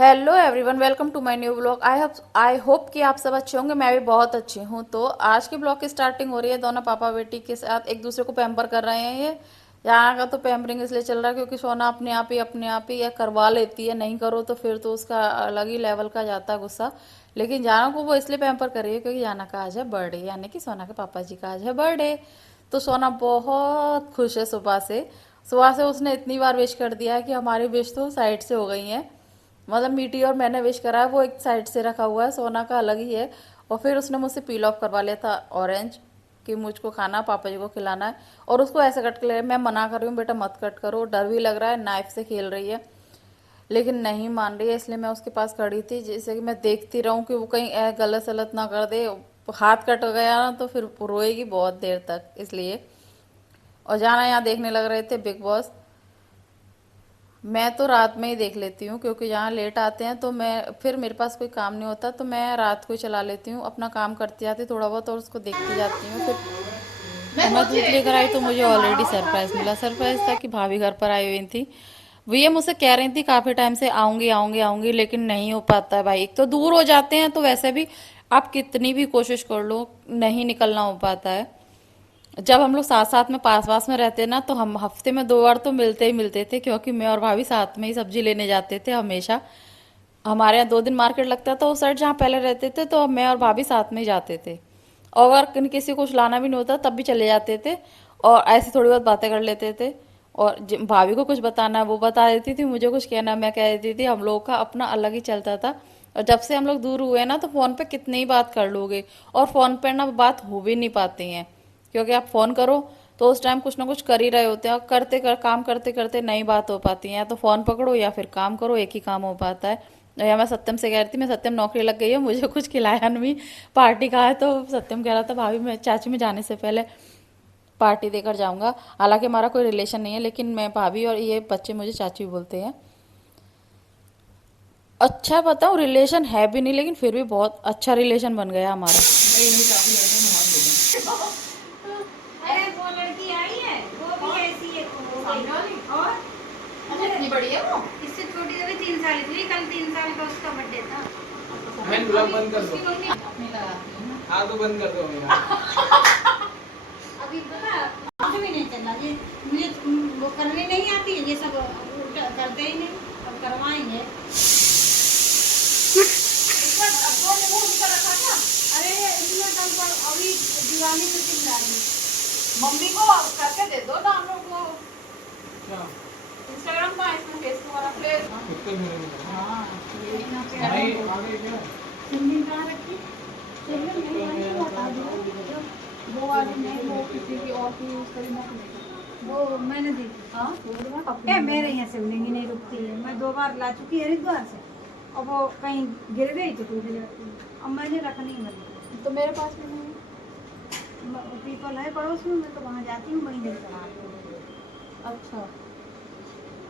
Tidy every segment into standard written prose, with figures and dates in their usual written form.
Hello everyone, welcome to my new blog. I hope कि आप सब अच्छे होंगे। मैं भी बहुत अच्छी हूँ। तो आज के ब्लॉग की स्टार्टिंग हो रही है दोनों पापा बेटी के साथ एक दूसरे को पैम्पर कर रहे हैं। ये यहाँ का तो पैम्परिंग इसलिए चल रहा है क्योंकि सोना अपने आप ही या करवा लेती है, नहीं करो तो फिर तो उसका अलग ही लेवल का जाता है गुस्सा। लेकिन जाना को वो इसलिए पैम्पर कर रही है क्योंकि जाना का आज है बर्थडे, यानी कि सोना के पापा जी का आज है बर्थडे। तो सोना बहुत खुश है। सुबह से उसने इतनी बार विश कर दिया है कि हमारी विश तो साइड से हो गई है। मतलब मीठी और मैंने विश करा है वो एक साइड से रखा हुआ है, सोना का अलग ही है। और फिर उसने मुझसे पील ऑफ करवा लिया था ऑरेंज कि मुझको खाना, पापा जी को खिलाना है। और उसको ऐसे कट के ले, मैं मना कर रही हूँ बेटा मत कट करो, डर भी लग रहा है, नाइफ से खेल रही है लेकिन नहीं मान रही है। इसलिए मैं उसके पास खड़ी थी जैसे कि मैं देखती रहूँ कि वो कहीं गलत सलत ना कर दे। हाथ कट गया ना तो फिर रोएगी बहुत देर तक, इसलिए। और जाना यहाँ देखने लग रहे थे बिग बॉस। मैं तो रात में ही देख लेती हूँ क्योंकि यहाँ लेट आते हैं तो मैं फिर मेरे पास कोई काम नहीं होता तो मैं रात को ही चला लेती हूँ, अपना काम करती जाती थोड़ा बहुत और उसको देखती जाती हूँ। फिर और मैं दूध लेकर आई तो मुझे ऑलरेडी सरप्राइज मिला। सरप्राइज था कि भाभी घर पर आई हुई थी। वो ये मुझसे कह रही थी काफी टाइम से आऊंगी आऊंगी आऊंगी, लेकिन नहीं हो पाता है भाई। एक तो दूर हो जाते हैं तो वैसे भी आप कितनी भी कोशिश कर लो नहीं निकलना हो पाता है। जब हम लोग साथ साथ में पास पास में रहते ना तो हम हफ्ते में 2 बार तो मिलते ही मिलते थे क्योंकि मैं और भाभी साथ में ही सब्जी लेने जाते थे हमेशा। हमारे यहाँ 2 दिन मार्केट लगता था उस साइड जहाँ पहले रहते थे, तो मैं और भाभी साथ में ही जाते थे। और अगर किसी को कुछ लाना भी नहीं होता तब भी चले जाते थे और ऐसे थोड़ी बहुत बातें कर लेते थे। और भाभी को कुछ बताना है वो बता देती थी, मुझे कुछ कहना है मैं कह देती थी। हम लोग का अपना अलग ही चलता था। और जब से हम लोग दूर हुए ना तो फोन पे कितनी ही बात कर लोगे, और फोन पे ना बात हो भी नहीं पाती है क्योंकि आप फोन करो तो उस टाइम कुछ ना कुछ कर ही रहे होते हैं और काम करते करते नई बात हो पाती है। या तो फोन पकड़ो या फिर काम करो, एक ही काम हो पाता है। या मैं सत्यम से कह रही थी, मैं सत्यम नौकरी लग गई है, मुझे कुछ खिलाया नहीं, पार्टी कहा है। तो सत्यम कह रहा था भाभी मैं चाची में जाने से पहले पार्टी देकर जाऊंगा। हालांकि हमारा कोई रिलेशन नहीं है लेकिन मैं भाभी और ये बच्चे मुझे चाची भी बोलते हैं। अच्छा बताऊं, रिलेशन है भी नहीं लेकिन फिर भी बहुत अच्छा रिलेशन बन गया हमारा। अरे वो लड़की आई है, वो भी ऐसी है, वो सामने वाली? और अच्छा, इतनी बड़ी है वो? इससे छोटी तो भी 3 साल की थी, कल 3 साल का उसका बर्थडे था। मैं ब्लॉग बंद कर दो। उसकी मम्मी अपनी लगाती है ना। हाँ तो बंद कर दो मेरा। अभी पता मुझे भी नहीं चला ये, मुझे वो करनी नहीं आती है, ये सब उल्टा करते ही नहीं, अब करवाएंगे। अरे इसमें कल पर अभी दिवाली में चिल्ला रही मम्मी को करके दे दो डाउनलोड वो। क्या? इंस्टाग्राम का इसमें फेसबुक वाला प्ले। उसको मेरे में करना। हाँ नहीं आगे क्या? सिंगिंग कहाँ रखी, सिंगिंग नहीं आई तो हटा दिया। वो वाली नहीं, वो किसी की और की यूज करी मैं वो मैंने दी। हाँ ए, मेरे यहाँ शिवलिंग ही नहीं रुकती है, मैं 2 बार ला चुकी है हरिद्वार से, और वो कहीं गिर गई तो टूट जाती है। अब मैंने रखनी है मतलब, तो मेरे पास भी नहीं है। पीपल है पड़ोस में, मैं तो वहाँ जाती हूँ, वहीं लेकर आती हूँ। अच्छा,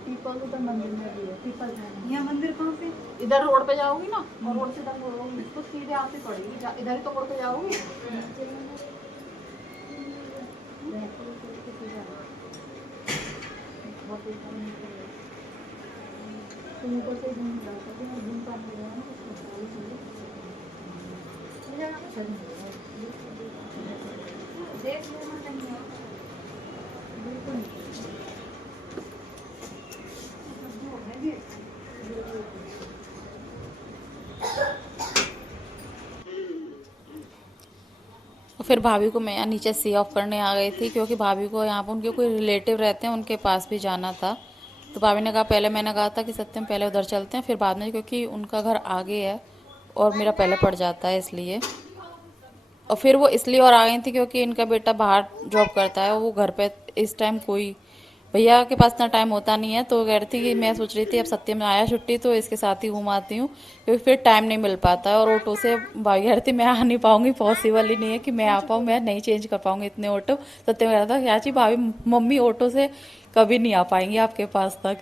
पीपल उधर मंदिर में भी है। पीपल है यहाँ मंदिर कहाँ पे? इधर रोड पे जाओगी ना और रोड से इधर मुड़ोगी तो सीधे आती पड़ेगी, इधर ही तो रोड पे जाओगी। तुम ऊपर से घूम जाओ तो मैं घूम पार हो गया ना तो देख लेना कहीं और। बिल्कुल। और फिर भाभी को मैं यहाँ नीचे सी ऑफ करने आ गई थी क्योंकि भाभी को यहाँ पर उनके कोई रिलेटिव रहते हैं, उनके पास भी जाना था। तो भाभी ने कहा, पहले मैंने कहा था कि सत्यम पहले उधर चलते हैं, फिर बाद में, क्योंकि उनका घर आगे है और मेरा पहले पड़ जाता है इसलिए। और फिर वो इसलिए और आ गई थी क्योंकि इनका बेटा बाहर जॉब करता है, वो घर पे इस टाइम कोई भैया के पास इतना टाइम होता नहीं है। तो कह रही थी कि मैं सोच रही थी अब सत्य में आया छुट्टी तो इसके साथ ही घुमाती हूँ क्योंकि फिर टाइम नहीं मिल पाता है। और ऑटो से भाई कह रही थी मैं आ नहीं पाऊंगी, पॉसिबल ही नहीं है कि मैं आ पाऊँ, मैं नहीं चेंज कर पाऊंगी इतने ऑटो। सत्य में कह रहा था क्या जी भाभी मम्मी ऑटो से कभी नहीं आ पाएंगी आपके पास तक।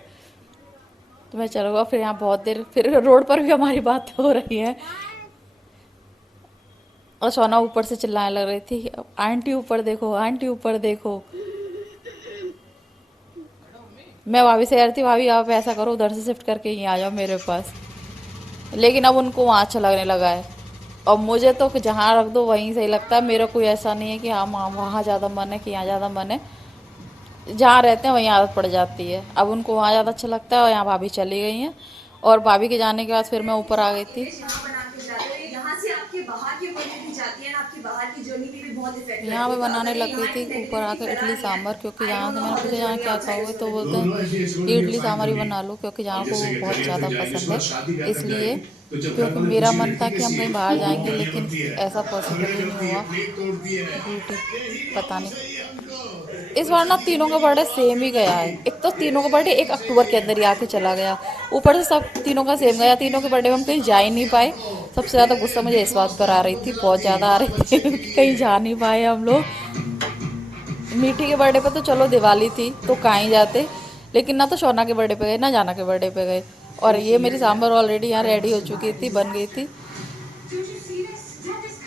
तो मैं चलूँगा। फिर यहाँ बहुत देर फिर रोड पर भी हमारी बात हो रही है। और सोना ऊपर से चिल्लाने लग रही थी, आंटी ऊपर देखो, आंटी ऊपर देखो। मैं भाभी से कह रही थी भाभी आप ऐसा करो उधर से शिफ्ट करके यहीं आ जाओ मेरे पास। लेकिन अब उनको वहाँ अच्छा लगने लगा है। और मुझे तो जहाँ रख दो वहीं सही लगता है, मेरा कोई ऐसा नहीं है कि हाँ वहाँ ज़्यादा मन है कि यहाँ ज़्यादा मन है। जहाँ रहते हैं वहीं आदत पड़ जाती है। अब उनको वहाँ ज़्यादा अच्छा लगता है और यहाँ भाभी चली गई हैं। और भाभी के जाने के बाद फिर मैं ऊपर आ गई थी। यहाँ बना के जाते हैं, यहाँ से आपके बाहर की बोली भी जाती है ना, आपकी बाहर की जर्नी पे भी बहुत इफेक्ट यहाँ करती पे है। तो बनाने अगर ये लग गई यहाँ थी की ऊपर नेगेटिविटी आकर फैला इडली रही है, सांभर, क्योंकि आई यहाँ डोंट से नो मैंने हाउ द पूछा यहाँ जर्नी क्या आउटसाइड खाओगे, इज तो गोइंग। बोलते हैं कि इडली सांभर ही बना लो, क्योंकि यहाँ को वो बहुत ज़्यादा पसंद है। इसलिए क्योंकि मेरा मन था कि हम कहीं बाहर जाएंगे, लेकिन ऐसा पॉसिबल ही नहीं हुआ ड्यूटी, पता नहीं। इस बार ना तीनों का बर्थडे सेम ही गया है। एक तो तीनों का बर्थडे 1 अक्टूबर के अंदर ही आके चला गया, ऊपर से सब तीनों का सेम गया। तीनों के बर्थडे में हम कहीं जा ही नहीं पाए। सबसे ज़्यादा गुस्सा मुझे इस बात पर आ रही थी, बहुत ज़्यादा आ रही थी कि कहीं जा नहीं पाए हम लोग। मीठी के बर्थडे पे तो चलो दिवाली थी तो कहीं जाते, लेकिन ना तो शोना के बर्थडे पे गए ना जाना के बर्थडे पे गए। और ये मेरी सांभर ऑलरेडी यहाँ रेडी हो चुकी थी, बन गई थी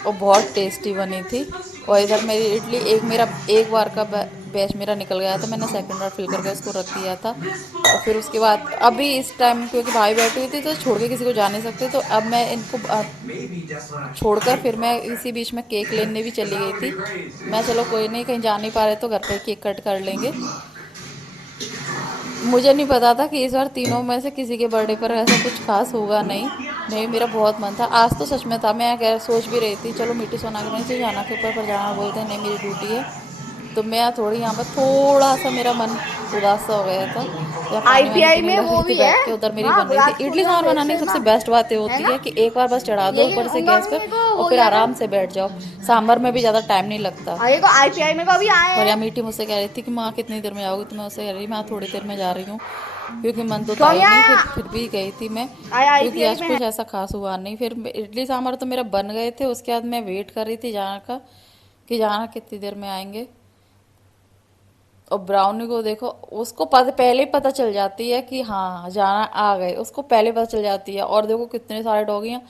और बहुत टेस्टी बनी थी। और इधर मेरी इडली एक बार का बैच मेरा निकल गया था, मैंने सेकंड बार फिल करके उसको रख दिया था। और फिर उसके बाद अभी इस टाइम क्योंकि भाई बैठी हुई थी तो छोड़ के किसी को जा नहीं सकते, तो अब मैं इनको छोड़कर फिर मैं इसी बीच में केक लेने भी चली गई थी। मैं चलो कोई नहीं, कहीं जा नहीं पा रहे तो घर पे केक कट कर लेंगे। मुझे नहीं पता था कि इस बार तीनों में से किसी के बर्थडे पर ऐसा कुछ खास होगा नहीं। नहीं, मेरा बहुत मन था, आज तो सच में था। मैं क्या सोच भी रही थी चलो मीठी सोना के नहीं से जाना के ऊपर, पर जाना बोलते हैं नहीं मेरी ड्यूटी है। तो मैं थोड़ी यहाँ पर थोड़ा सा मेरा मन उदास सा हो गया था। या पानी वानी आईपीआई पीने में लग वो रही थी भी है। बैठ के, उधर मेरी हाँ, बन रही विराट थी इडली कोहली और सांभर। रोहित बनाने की सबसे शर्मा बेस्ट बात ये है होती ना। है कि एक बार बस चढ़ा दो लेकिन ऊपर से उन गैस दोनों पर में तो और वो फिर है ना। आराम से बैठ जाओ। सांभर में भी ज़्यादा टाइम नहीं लगता। हाँ, ये तो आईपीआई में कभी आए और हैं। यहाँ मीठी मुझसे कह रही थी कि माँ कितनी देर में आओगी, तो मैं उससे कह रही मैं थोड़ी देर में जा रही हूँ, क्योंकि मन तो था क्यों नहीं ही नहीं। आया। फिर भी गई थी मैं, आया क्योंकि आईपीआई आज में है। कुछ ऐसा खास हुआ नहीं। फिर इडली सांभर तो मेरा बन गए थे, उसके बाद मैं वेट कर रही थी जाना का कि जाना कितनी देर में आएंगे। और ब्राउनी को देखो, उसको पहले ही पता चल जाती है कि हाँ जाना आ गए, उसको पहले पता चल जाती है। और देखो कितने सारे डॉगी हैं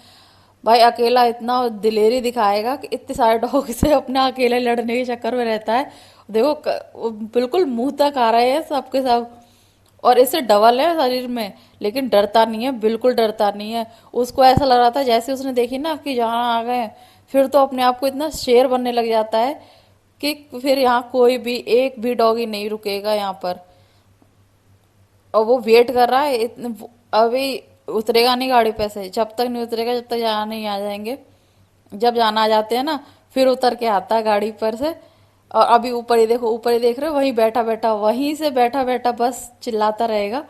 भाई, अकेला इतना दिलेरी दिखाएगा कि इतने सारे डॉग से अपना अकेले लड़ने के चक्कर में रहता है। देखो वो बिल्कुल मुंह तक आ रहे हैं सबके सब, और इससे डबल है शरीर में, लेकिन डरता नहीं है, बिल्कुल डरता नहीं है। उसको ऐसा लग रहा था जैसे उसने देखी ना कि जहाँ आ गए, फिर तो अपने आप को इतना शेर बनने लग जाता है कि फिर यहाँ कोई भी एक भी डॉगी नहीं रुकेगा यहाँ पर। और वो वेट कर रहा है अभी उतरेगा नहीं गाड़ी पे से, जब तक नहीं उतरेगा जब तक जाना नहीं आ जाएंगे। जब जाना आ जाते हैं ना फिर उतर के आता है गाड़ी पर से। और अभी ऊपर ही देखो, ऊपर ही देख रहे हो, वहीं बैठा बैठा, वहीं से बैठा बैठा बस चिल्लाता रहेगा,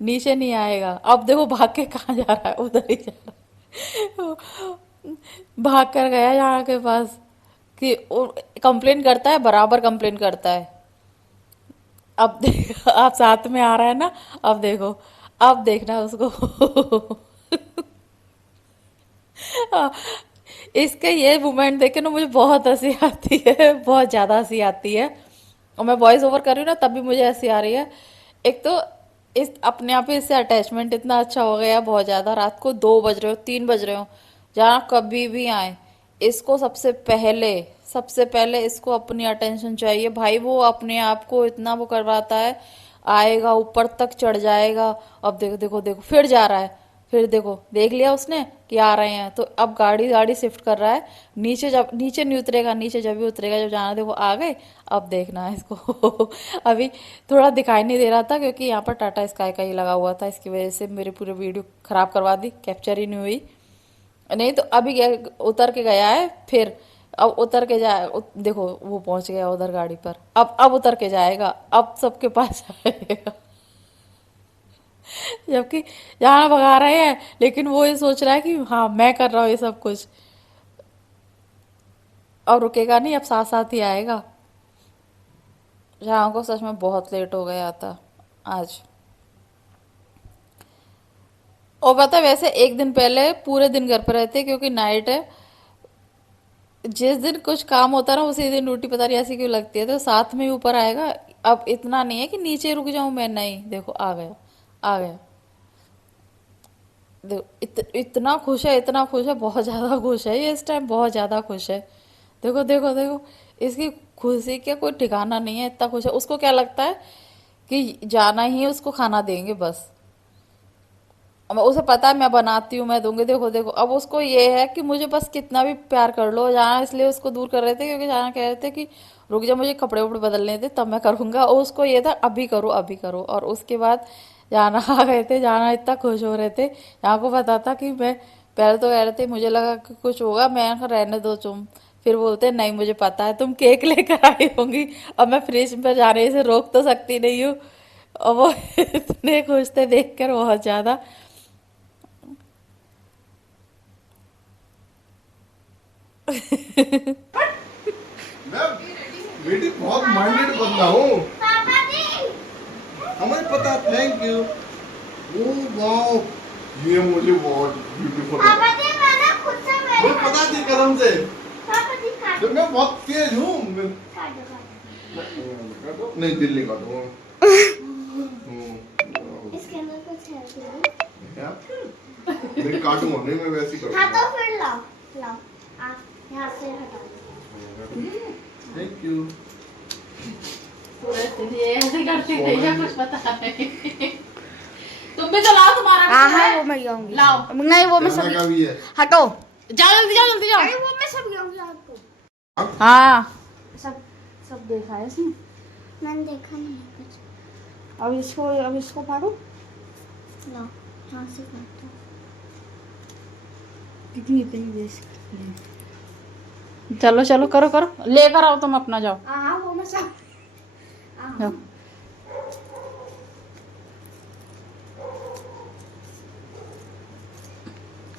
नीचे नहीं आएगा। अब देखो भाग के कहाँ जा रहा है, उधर ही जा रहा है। भाग कर गया यहाँ के पास कि कंप्लेन करता है, बराबर कंप्लेन करता है। अब देख आप साथ में आ रहा है ना, अब देखो, अब देखना उसको। इसके ये मूवमेंट देख के ना मुझे बहुत हंसी आती है, बहुत ज़्यादा हंसी आती है। और मैं वॉइस ओवर कर रही हूँ ना तब भी मुझे हंसी आ रही है। एक तो इस अपने आप ही इससे अटैचमेंट इतना अच्छा हो गया, बहुत ज़्यादा। रात को 2 बज रहे हो, 3 बज रहे हो, जहाँ कभी भी आए, इसको सबसे पहले इसको अपनी अटेंशन चाहिए भाई। वो अपने आप को इतना वो करवाता है, आएगा ऊपर तक चढ़ जाएगा। अब देखो देखो देखो फिर जा रहा है, फिर देखो देख लिया उसने कि आ रहे हैं, तो अब गाड़ी गाड़ी शिफ्ट कर रहा है नीचे। जब नीचे नहीं उतरेगा, नीचे जब भी उतरेगा जब जाना देखो आ गए। अब देखना है इसको। अभी थोड़ा दिखाई नहीं दे रहा था क्योंकि यहाँ पर टाटा स्काई का ही लगा हुआ था, इसकी वजह से मेरी पूरी वीडियो खराब करवा दी, कैप्चर ही नहीं हुई। नहीं तो अभी उतर के गया है, फिर अब उतर के जाए देखो वो पहुंच गया उधर गाड़ी पर। अब उतर के जाएगा, अब सबके पास जाएगा। जबकि यहाँ भगा रहे हैं, लेकिन वो ये सोच रहा है कि हाँ मैं कर रहा हूँ ये सब कुछ। अब रुकेगा नहीं, अब साथ साथ ही आएगा। यहाँ को सच में बहुत लेट हो गया था आज। और पता है, वैसे एक दिन पहले पूरे दिन घर पर रहते क्योंकि नाइट है। जिस दिन कुछ काम होता है ना उसी दिन ड्यूटी पता नहीं ऐसी क्यों लगती है, तो साथ में ही ऊपर आएगा। अब इतना नहीं है कि नीचे रुक जाऊं मैं, नहीं, देखो आ गया, आ गया। देखो इतना खुश है, इतना खुश है, बहुत ज़्यादा खुश है ये इस टाइम, बहुत ज़्यादा खुश है। देखो देखो देखो, इसकी खुशी का कोई ठिकाना नहीं है, इतना खुश है। उसको क्या लगता है कि जाना ही है, उसको खाना देंगे बस। और उसे पता है मैं बनाती हूँ, मैं दूंगी, देखो देखो। अब उसको ये है कि मुझे बस कितना भी प्यार कर लो जाना, इसलिए उसको दूर कर रहे थे क्योंकि जाना कह रहे थे कि रुक जा, मुझे कपड़े वपड़े बदलने थे तब मैं करूँगा, और उसको ये था अभी करो अभी करो। और उसके बाद जाना आ गए थे, जाना इतना खुश हो रहे थे, यहाँ को पता था कि मैं, पहले तो कह रहे थे मुझे लगा कि कुछ होगा, मैं कहा रहने दो तुम, फिर बोलते नहीं मुझे पता है तुम केक लेकर आई होंगी, अब मैं फ्रिज पर जाने से रोक तो सकती नहीं हूँ। और वो इतने खुश थे देखकर बहुत ज्यादा। मैं बेटी बहुत माइंडेड बंदा हूँ, हमें पता। Thank you. ओह वाओ, ये मुझे बहुत ब्यूटीफुल लगा। मुझे पता थी कसम से, तो मैं बहुत तेज हूँ। नहीं दिल नहीं काटूंगा। इसके अंदर कुछ है नहीं काटूंगा, नहीं मैं वैसे ही करूंगा। हाँ तो फिर लाओ लाओ, आप यहाँ से हटा दो। Thank you. ये ऐसे करती है, या कुछ पता नहीं। तुम भी तो लाओ, तुम्हारा भी तो है। वो मैं जाऊंगी। लाओ। नहीं वो मैं जाना का भी है। हटो। जाओ जल्दी जाओ जल्दी जाओ। अरे वो मैं सब जाऊंगी आपको। हाँ सब सब देखा है इसने। मैंने देखा नहीं है कुछ। अब इसको फाड़ो। लाओ यहाँ से काटो। कितनी इतनी देश। चलो चलो करो करो, लेकर आओ तुम अपना, जाओ हाँ वो मैं सब। जाओ।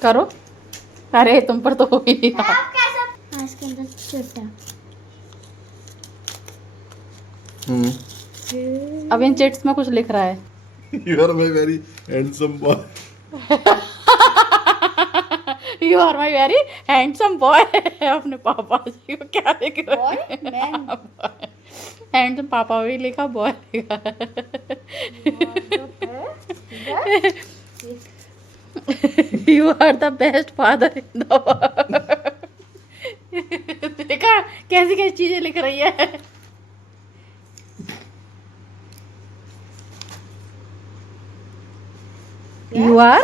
करो। अरे तुम पर तो हो ही नहीं रहा। आप कैसा? हाँ इसके अंदर छोटा। अब इन चिट्स में कुछ लिख रहा है। You are my very handsome boy. You are my very handsome boy. अपने पापा जी को क्या लिख रहा है? हैंडसम पापा भी लिखा, बॉय लिखा। You are the best father in the world. देखा कैसी कैसी चीजें लिख रही है। यू आर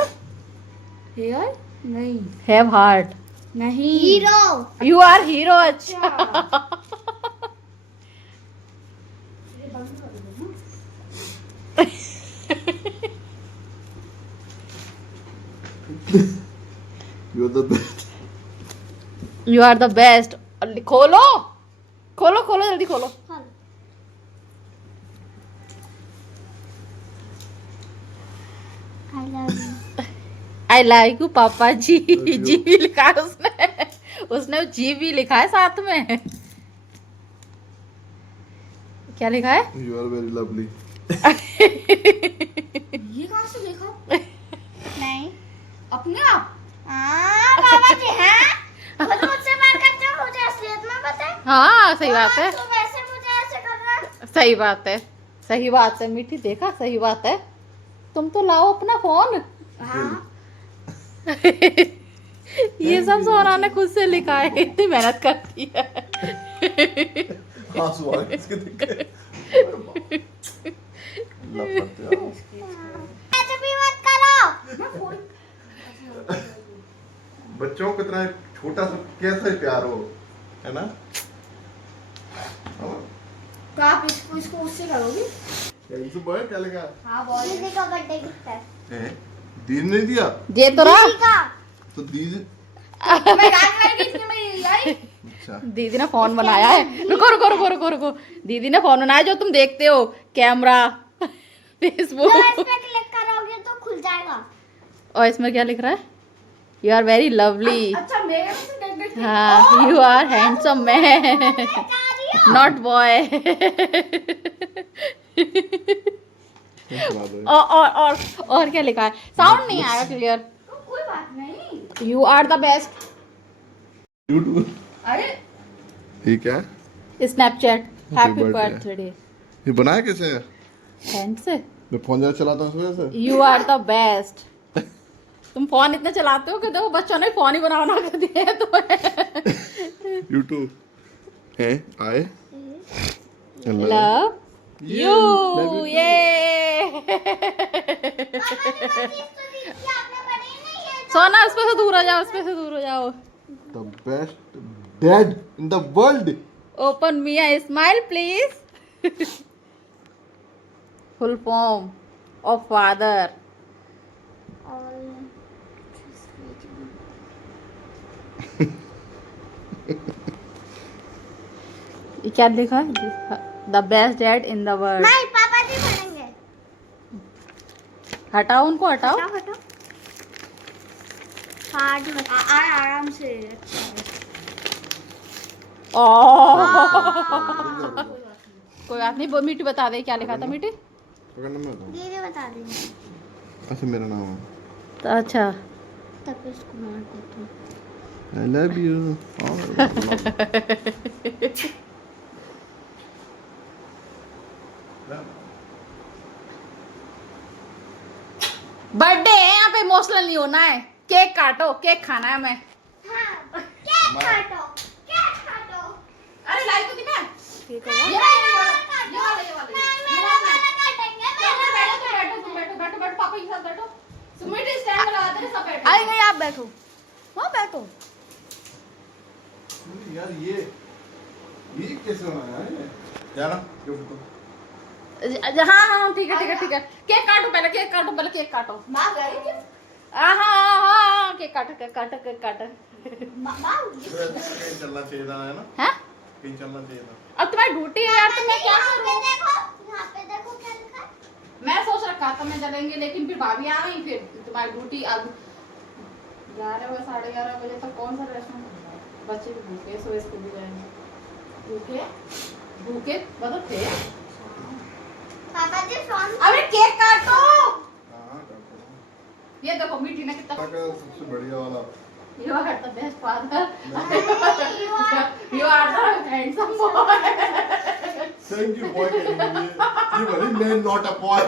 हेयर नहीं हैव हार्ट। नहीं हीरो। You are hero. अच्छा You are the best. You are the best. खोलो खोलो खोलो जल्दी खोलो। I love you. I like you पापा जी। जी भी लिखा है उसने, उसने जी भी लिखा है साथ में। क्या लिखा है? You are very lovely. ये कहाँ से देखा? नहीं अपने आप। बाबा जी हैं खुद मुझसे बात करते हो, मुझे असलियत में बताएं। हाँ सही बात है, तो वैसे मुझे ऐसे करना। सही बात है, सही बात है मीठी, देखा सही बात है। तुम तो लाओ अपना फोन। हाँ ये सब सोना ने खुद से लिखा है, इतनी मेहनत करती है। आंसू आ गए इसके देख के। लपकते हैं। ऐसे भी मत करो। बच्चों को इतना छोटा सा कैसा प्यार हो, है ना? तो आप इसको उससे करोगे? इनसे बॉय क्या लगा? हाँ बॉय। दीदी का बर्थडे गिफ्ट है। हैं? दीदी ने दिया? दे तो रहा। दीदी का। तो दीदी मैं रात में कितने में आई? अच्छा दीदी ने फोन बनाया है। रुको रुको रुको रुको रुको, दीदी ने फोन बनाया जो तुम देखते हो, कैमरा, फेसबुक। तो इस पे क्लिक करोगे तो खुल जाएगा। और इसमें क्या लिख रहा है? You are very lovely. अच्छा मेरे में से देख देख। हाँ you are handsome man, not boy. और क्या लिखा है? साउंड नहीं आया क्लियर। कोई बात नहीं। You are the best. YouTube अरे ठीक है। Snapchat happy birthday. बर्थडे। ये बनाया कैसे है? हैंड से। मैं फोन ज्यादा चलाता हूँ इस वजह से। You are the best. तुम फोन इतना चलाते हो कि देखो बच्चों ने फोन ही बनाना कर दिया है तुम्हें। यूट्यूब है आए लव यू ये। आपने पढ़ी नहीं है सोना उस पे से दूर हो जाओ, उस पे से दूर हो जाओ। The best dad in the world. Open me a smile please. Full form of father. ये क्या लिखा है? The best dad in the world. नहीं पापा जी पढ़ेंगे। हटाओ उनको, हटाओ। हटाओ हार्ड मत आराम से। कोई बात नहीं, वो मीठी बता दे क्या लिखा था मीठी। पकड़ना मैं बताऊं। दीदी बता देंगे। अच्छा मेरा नाम है। तो अच्छा तब इसको मार देती हूँ। I love you. बर्थडे है, यहाँ पे इमोशनल नहीं होना है। केक काटो, केक खाना है हमें। हाँ केक काटो, केक काटो। अरे लाइट तो दिखा। ये वाला, ये वाला, ये वाला, ये वाला। बैठो पापा के साथ बैठो। सुमित स्टैंड में लगा दे, सब बैठो। आएंगे आप बैठो, वहाँ बैठो। यार ये कैसे बनाया है यार ना क्यों तो हाँ हाँ ठीक है ठीक है ठीक है। केक काटो पहले, केक काटो पहले, केक काटो। माँ गई क्या? हाँ हाँ हाँ, केक काटो, केक काटो, केक काटो। माँ कहीं चलना चाहिए था है ना, हैं? कहीं चलना चाहिए था। अब तुम्हारी ड्यूटी है यार, तो मैं क्या यहाँ पे करूँ? देखो, यहाँ पे देखो क्या लिखा है? मैं सोच रखा था मैं चलेंगे, लेकिन फिर भाभी आ गई, फिर तुम्हारी ड्यूटी अब 11 बजे 11:30 बजे तक कौन सा रेस्टोरेंट खुलता है? बच्चे भी भूखे, सो स्कूल भी जाएंगे। भूखे भूखे मतलब थे। पापा जी फोन। अरे केक काटो। हां करते हैं। ये देखो मीठी ने कितना। का सबसे बढ़िया वाला You are the best father. You are the handsome boy. Thank you boy के लिए ये वाली मैं नॉट अ बॉय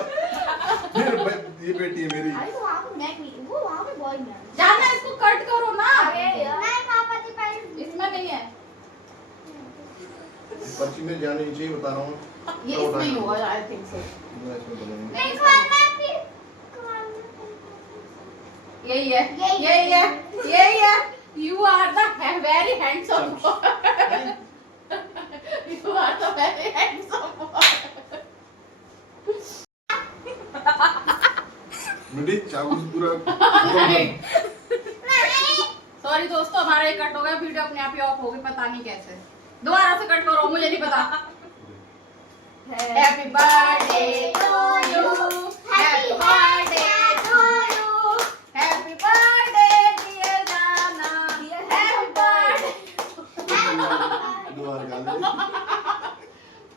ये बेटी है मेरी अरे वहाँ पे मैं नहीं, वो वहाँ पे बॉय नहीं है। जाना इसको कट करो ना। नहीं पापा जी पहले इसमें नहीं है, पर्ची में जाने नहीं चाहिए बता रहा हूँ ये इसमें ही होगा आई थिंक सो। मैं इसमें बनाऊंगा नहीं कॉल में फिर यही है, यही है, यही है। You are the very handsome boy. You are the very handsome boy. मुझे चाकू से पूरा सॉरी दोस्तों, हमारा ये कट हो गया, वीडियो अपने आप ही ऑफ हो गई, पता नहीं कैसे। दोबारा से कट करो, मुझे नहीं पता। Happy birthday to you, happy birthday to you, happy birthday dear जाना, हैप्पी बर्थडे। दोबारा गाली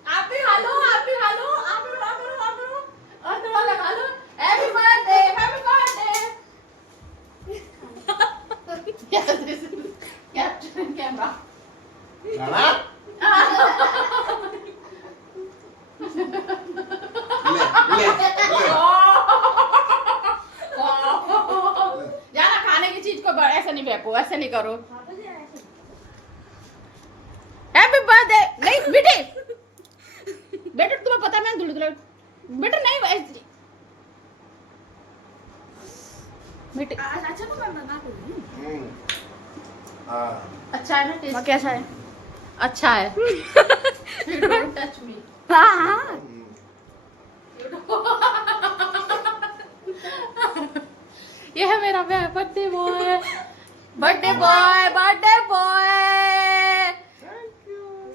आप भी हालो, आप भी हालो, आप भी और थोड़ा लगा लो। Happy birthday, happy birthday. Capture camera. गाना ले जाना खाने की चीज को ऐसे नहीं फेंको, ऐसे नहीं करो। Happy birthday. नहीं बेटे, बेटे तुम्हें पता है मैं दुल्हन बेटे नहीं ऐसे बेटे। अच्छा तो मैं बना दूँगी। हां अच्छा है ना टेस्ट? कैसा है? अच्छा है। You don't touch me. हाँ हाँ। ये है मेरा birthday boy, birthday boy, birthday boy.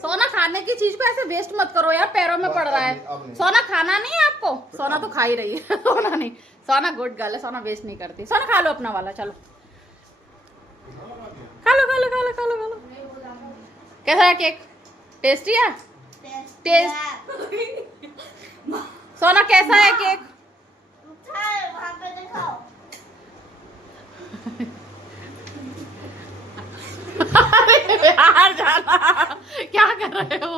सोना खाने की चीज को ऐसे वेस्ट मत करो यार, पैरों में पड़ रहा है। अब नहीं। सोना खाना नहीं है आपको? सोना तो खा ही रही है। सोना नहीं, सोना गुड गर्ल है, सोना वेस्ट नहीं करती। सोना खा लो अपना वाला, चलो खा लो खा लो खा लो खा लो खा लो। कैसा है केक? टेस्टी है? टेस्ट सोना कैसा है केक? वहाँ पे दिखाओ। यार जाना, क्या कर रहे हो?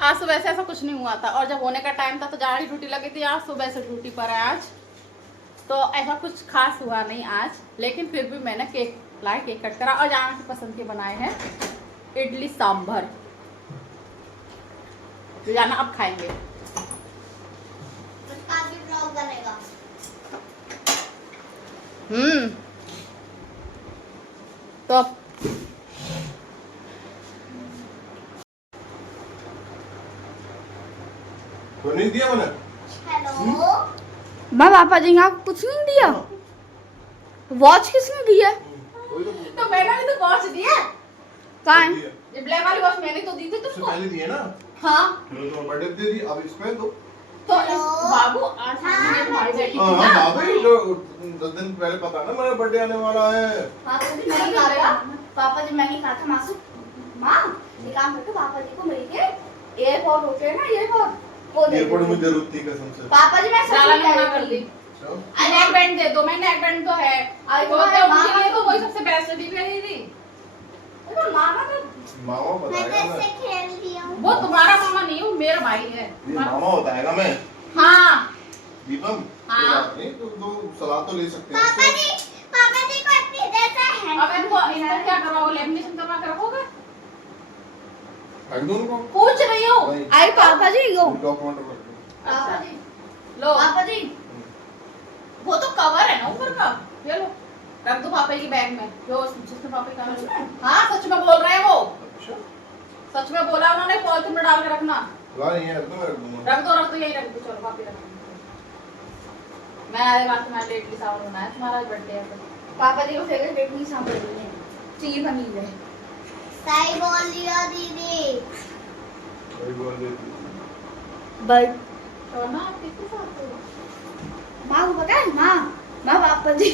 आज सुबह से ऐसा कुछ नहीं हुआ था, और जब होने का टाइम था तो जहाँ ही ड्यूटी लगी थी, आज सुबह से ड्यूटी पर है आज, तो ऐसा कुछ खास हुआ नहीं आज। लेकिन फिर भी मैंने केक लाया, केक कट करा, और जहाँ की पसंद के बनाए हैं इडली सांभर। जाना अब खाएंगे। उसका भी ब्लॉग बनेगा। तो अब तो नहीं दिया मैंने। हेलो मैं पापा जी ने आपको कुछ नहीं दिया। वॉच किसने दी है? वही तो तो मैंने भी तो वॉच दी है। कहाँ है? दिया। ये ब्लैक वाली वॉच मैंने तो दी थी उससे तुमको। पहले दिए ना। हाँ मैंने तो बर्थडे पे दे दी, अब इसमें दो। तो इस बाबू आज हमने तुम्हारी बेटी हाँ की ना। बाबा ही जो 10 दिन पहले पता ना मेरा बर्थडे आने वाला है। पापा जी मैं नहीं खा रहा। पापा जी मैं नहीं खाता मासू। माँ ये काम करके पापा जी को मेरे के एयरपोर्ट होते हैं ना एयरपोर्ट वो दे एयरपोर्ट दो। में जरूरत थी कसम से। पापा जी मैं सच साला में ने कह मना कर रही दी। थी। अच्छा। नेक बैंड दे दो। मैं नेक बैंड तो है अरे होते तुम्हारे उनके मामा लिए तो वही सबसे बेस्ट दी गई थी। तो मामा तो मामा मैं बताएगा तो इससे मैं। खेल लिया हूँ। वो तुम्हारा मामा नहीं वो मेरा भाई है। ये मामा बताएगा मैं। हाँ दीपम हाँ। कोई बात नहीं, तो दो सलाह तो ले सकते हैं पापा उससे। जी को इतनी देर से अब इनको क्या करवाओ लेमिनेशन करवा के रखोगे। फेंक दो उनको। पूछ रही हूँ। नहीं। आई पापा जी यो। डॉक्यूमेंट रख दो। पापा जी लो पापा जी वो तो कवर है ना ऊपर का। ये लो रख दो पापा की बैग में जो जिसने पापा का नाम है। हाँ सच में बोल रहे हैं वो। अच्छा सच में बोला उन्होंने पॉलिथीन में डाल के रखना। ला नहीं है, रख दो, मैं रख दूंगा। रख दो यही रख दो। चलो पापी रख दो। मैं आए बात तुम्हारे लिए इडली सांभर बनाया तुम्हारा बर्थडे है तो। पापा जी को फेवरेट इडली सांभर है चीज बनी है। सही बोल दिया दीदी। वही बोल रही थी। बट तो ना आप किसके साथ हो? माँ को पता है? माँ पापा जी।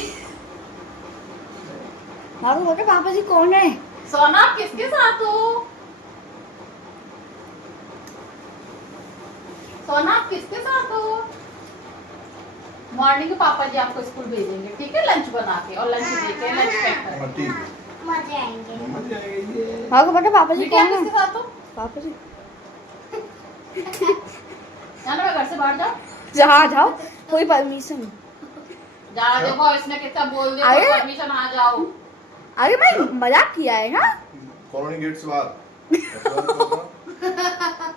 माँ को पता है पापा जी कौन है? सोना आप किसके साथ हो? सोना आप किसके साथ हो? मॉर्निंग में पापा जी आपको स्कूल भेजेंगे ठीक है लंच बना के और लंच दे के लंच पैक हाँ, करके। ठीक है। मजे आएंगे। मम्मा जाएगी ये। माँ को पता है पापा जी बिटिया कौन है? किसके साथ हो? पापा जी जाना मैं घर से बाहर जाओ। जहाँ जाओ कोई परमिशन नहीं। जा देखो इसने कितना बोल दिया अरे! परमिशन आ जाओ। अरे भाई मजाक किया है ना? कॉलोनी गेट से बाहर। ऐसा बात करना।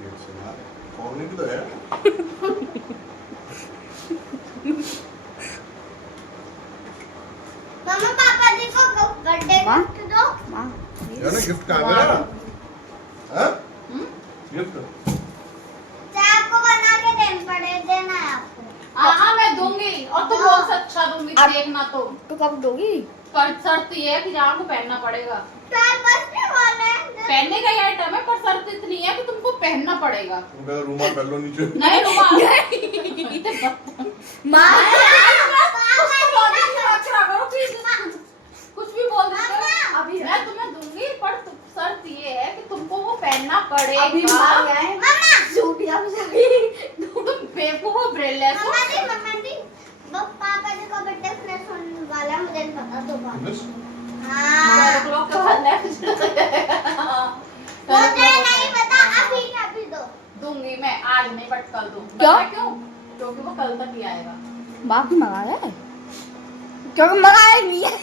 गेट से बाहर। कॉलोनी भी तो है। मम्मा पापा जी को बर्थडे माँ? गिफ्ट दो। माँ यार ना गिफ्ट कहाँ मेरा? हाँ? हम्म? गिफ्ट? चाय आपको बना के देना है आपको। हाँ मैं दूंगी और तुम बहुत से अच्छा दूंगी अब- देखना तो। तो कब दोगी? पर शर्त ये है कि जहाँ को पहनना पड़ेगा। चार बजने वाले हैं। पहनने का ही आइटम है पर शर्त इतनी है कि तुमको पहनना पड़ेगा। उनका रूमाल पहन लो नीचे। नहीं रुमाल। माँ कुछ भी बोल देते हो। अभी मैं तुम्हें दूंगी पर शर्त ये है कि तुमको वो पहनना अभी पड़ेगा। माँ आए मम्मा सूटिया में तुम बेवकूफ हो ब्रेडलेस हो। मम्मा जी वो पापा जी को बर्थडे फ्रेश होने वाला है मुझे नहीं पता तो बस। हाँ लोग तो खाने मुझे नहीं पता अभी दो। दूंगी मैं आज नहीं बट कल दूंगी। क्यों? पता क्यों? क्योंकि वो कल तक ही आएगा। माँ को मंगाया है? क्योंकि मंगाया ही नहीं है।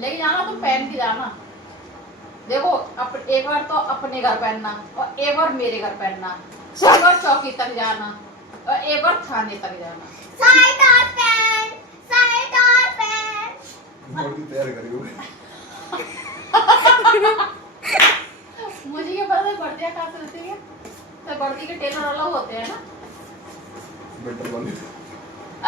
लेकिन जाना तुम पहन के जाना। देखो एक बार तो अपने घर पहनना और एक बार मेरे घर पहनना। एक बार चौकी तक जाना और एक बार थाने तक जाना। साइड और पैन साइड और पैन। बहुत ही तैयार करी होगी। मुझे ये पता है बढ़तिया कहाँ से होती है? तो बढ़ती के टेलर अलग होते हैं ना। बेटर वाली।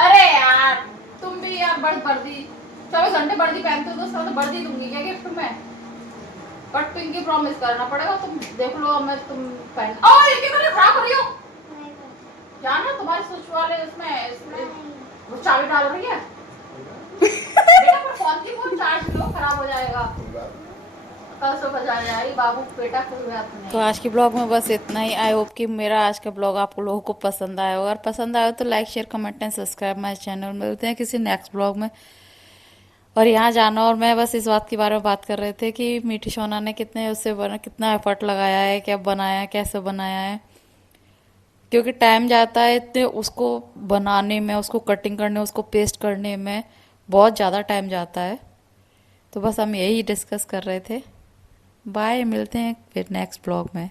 अरे यार तुम भी यार वर्दी 24 घंटे वर्दी पहनते हो तो उसका तो वर्दी दूंगी क्या गिफ्ट में। बट पिंकी प्रॉमिस करना पड़ेगा। तुम देख लो मैं तुम पहन ओ ये क्या खराब हो रही हो जाना तुम्हारे स्विच वाले इसमें वो चाबी डाल रही है। बेटा पर फोन की फोन चार्ज लो खराब हो जाएगा। कल सुबह जा जाएगी बाबू बेटा को हुआ अपने। तो आज के ब्लॉग में बस इतना ही। आई होप कि मेरा आज का ब्लॉग आप लोगों को पसंद आया होगा। अगर पसंद आया तो like share comment and subscribe my channel. मिलते हैं किसी नेक्स्ट ब्लॉग में। और यहाँ जाना और मैं बस इस बात के बारे में बात कर रहे थे कि मीठी सोना ने कितना एफर्ट लगाया है, क्या बनाया, कैसे बनाया है। क्योंकि टाइम जाता है इतने उसको बनाने में, उसको कटिंग करने, उसको पेस्ट करने में बहुत ज़्यादा टाइम जाता है। तो बस हम यही डिस्कस कर रहे थे। बाय, मिलते हैं फिर नेक्स्ट ब्लॉग में।